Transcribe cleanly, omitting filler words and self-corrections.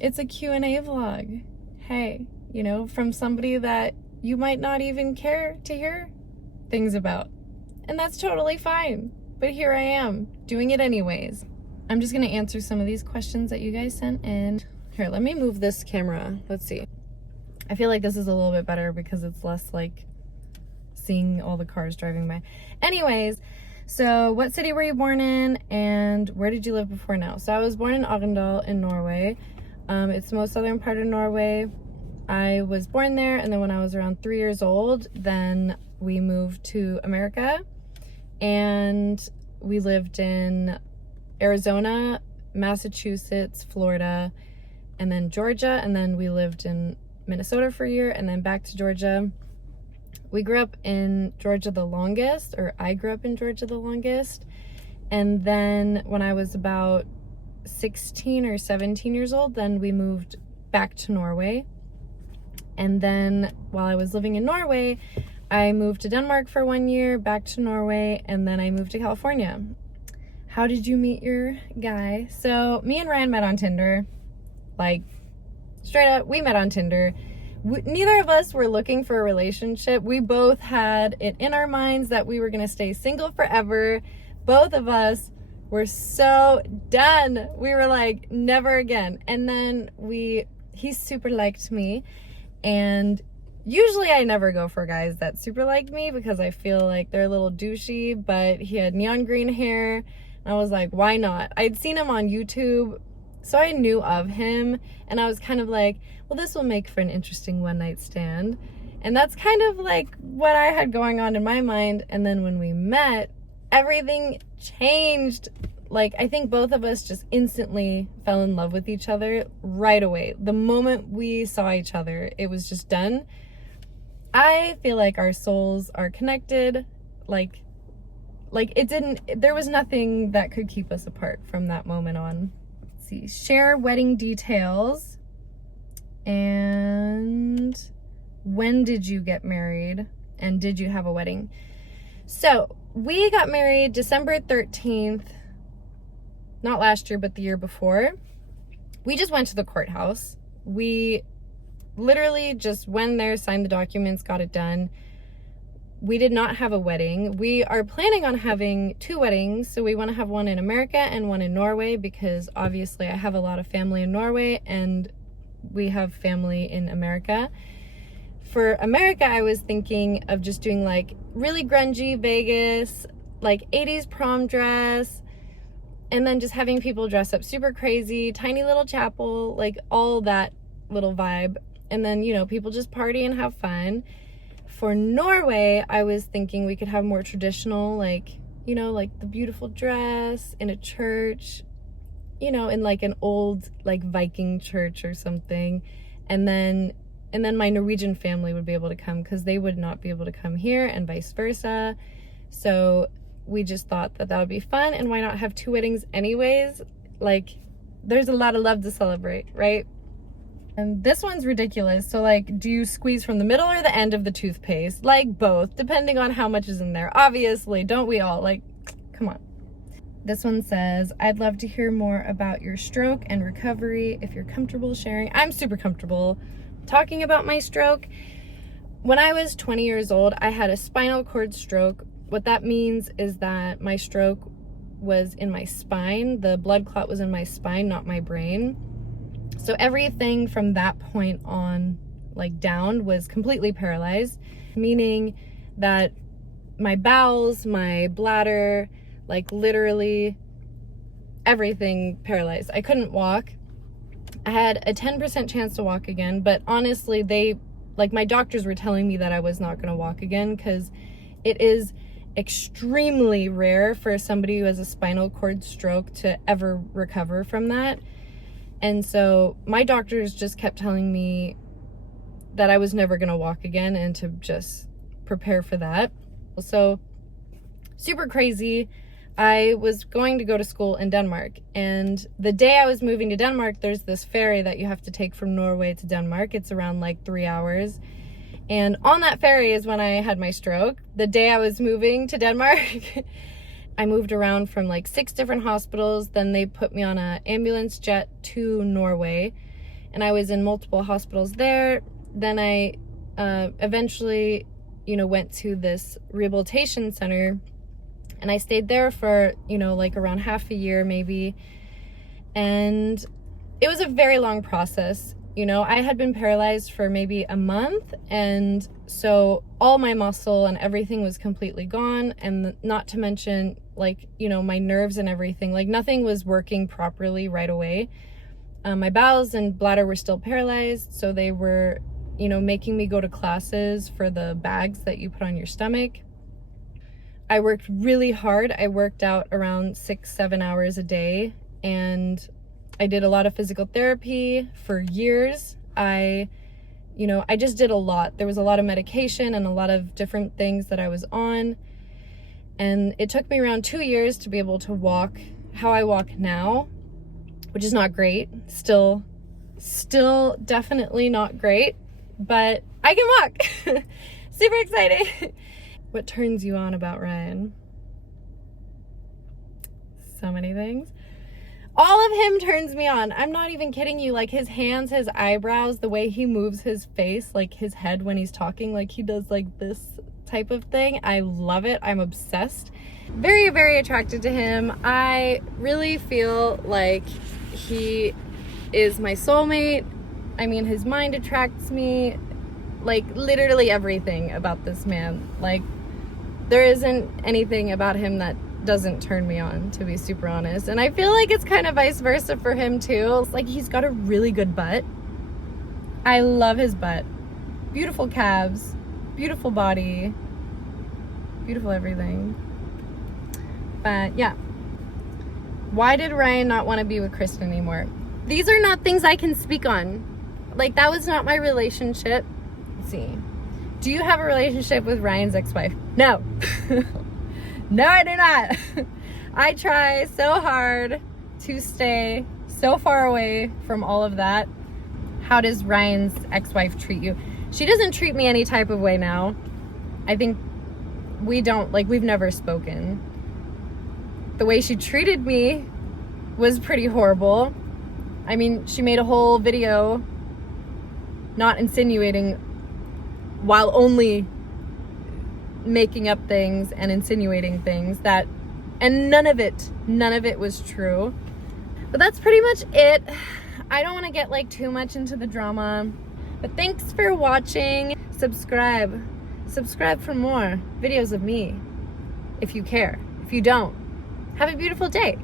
It's a Q&A vlog. Hey, from somebody that you might not even care to hear things about. And that's totally fine. But here I am, doing it anyways. I'm just gonna answer some of these questions that you guys sent in. Here, let me move this camera. Let's see. I feel like this is a little bit better because it's less like seeing all the cars driving by. Anyways, so what city were you born in and where did you live before now? So I was born in Arendal in Norway. It's the most southern part of Norway. I was born there, and then when I was around 3 years old, then we moved to America, and we lived in Arizona, Massachusetts, Florida, and then Georgia, and then we lived in Minnesota for a year, and then back to Georgia. We grew up in Georgia the longest, or I grew up in Georgia the longest, and then when I was about 16 or 17 years old, then we moved back to Norway. And then while I was living in Norway, I moved to Denmark for 1 year, back to Norway, and then I moved to California. How did you meet your guy? So me and Ryan met on Tinder. Like, straight up, we met on Tinder. Neither of us were looking for a relationship. We both had it in our minds that we were gonna stay single forever. Both of us were so done. We were like, never again. And then he super liked me. And usually I never go for guys that super liked me because I feel like they're a little douchey, but he had neon green hair. And I was like, why not? I'd seen him on YouTube, so I knew of him. And I was kind of like, well, this will make for an interesting one night stand. And that's kind of like what I had going on in my mind. And then when we met, everything changed. Like, I think both of us just instantly fell in love with each other right away. The moment we saw each other, it was just done. I feel like our souls are connected. Like there was nothing that could keep us apart from that moment on. Let's see, share wedding details. And when did you get married? And did you have a wedding? So we got married December 13th, not last year, but the year before. We just went to the courthouse. We literally just went there, signed the documents, got it done. We did not have a wedding. We are planning on having 2 weddings. So we want to have one in America and one in Norway because obviously I have a lot of family in Norway and we have family in America. For America, I was thinking of just doing like really grungy Vegas, like 80s prom dress, and then just having people dress up super crazy, tiny little chapel, like all that little vibe. And then, people just party and have fun. For Norway, I was thinking we could have more traditional, like the beautiful dress in a church, in like an old like Viking church or something. And then my Norwegian family would be able to come because they would not be able to come here, and vice versa. So we just thought that would be fun, and why not have 2 weddings anyways? Like, there's a lot of love to celebrate, right? And this one's ridiculous. So like, do you squeeze from the middle or the end of the toothpaste? Like both, depending on how much is in there. Obviously, don't we all? Like, come on. This one says, I'd love to hear more about your stroke and recovery if you're comfortable sharing. I'm super comfortable talking about my stroke. When I was 20 years old, I had a spinal cord stroke. What that means is that my stroke was in my spine. The blood clot was in my spine, not my brain. So everything from that point on, like down, was completely paralyzed, meaning that my bowels, my bladder, like literally everything paralyzed. I couldn't walk. I had a 10% chance to walk again, but honestly, my doctors were telling me that I was not going to walk again because it is extremely rare for somebody who has a spinal cord stroke to ever recover from that. And so my doctors just kept telling me that I was never going to walk again and to just prepare for that. So super crazy. I was going to go to school in Denmark, and the day I was moving to Denmark, there's this ferry that you have to take from Norway to Denmark. It's around like 3 hours. And on that ferry is when I had my stroke. The day I was moving to Denmark, I moved around from like 6 different hospitals. Then they put me on an ambulance jet to Norway. and I was in multiple hospitals there. Then I eventually, went to this rehabilitation center, and I stayed there for, like around half a year maybe. And it was a very long process. I had been paralyzed for maybe a month, and so all my muscle and everything was completely gone, and not to mention, like, my nerves and everything, like nothing was working properly right away. My bowels and bladder were still paralyzed, so they were, making me go to classes for the bags that you put on your stomach. I worked really hard. I worked out around 6-7 hours a day, and I did a lot of physical therapy for years. I just did a lot. There was a lot of medication and a lot of different things that I was on. And it took me around 2 years to be able to walk how I walk now, which is not great. Still definitely not great, but I can walk. Super exciting. What turns you on about Ryan? So many things. All of him turns me on. I'm not even kidding you. Like his hands, his eyebrows, the way he moves his face, like his head when he's talking, like he does like this type of thing. I love it. I'm obsessed. Very, very attracted to him. I really feel like he is my soulmate. I mean, his mind attracts me. Like literally everything about this man. Like there isn't anything about him that doesn't turn me on, to be super honest. And I feel like it's kind of vice versa for him too. It's like he's got a really good butt. I love his butt. Beautiful calves, beautiful body, beautiful everything. But yeah, why did Ryan not want to be with Kristen anymore? These are not things I can speak on. Like that was not my relationship. Let's see. Do you have a relationship with Ryan's ex-wife? No. No, I do not. I try so hard to stay so far away from all of that. How does Ryan's ex-wife treat you? She doesn't treat me any type of way now. I think we've never spoken. The way she treated me was pretty horrible. I mean, she made a whole video not insinuating, while only making up things and insinuating things and none of it was true. But that's pretty much it. I don't want to get like too much into the drama, but thanks for watching. Subscribe for more videos of me if you care. If you don't, have a beautiful day.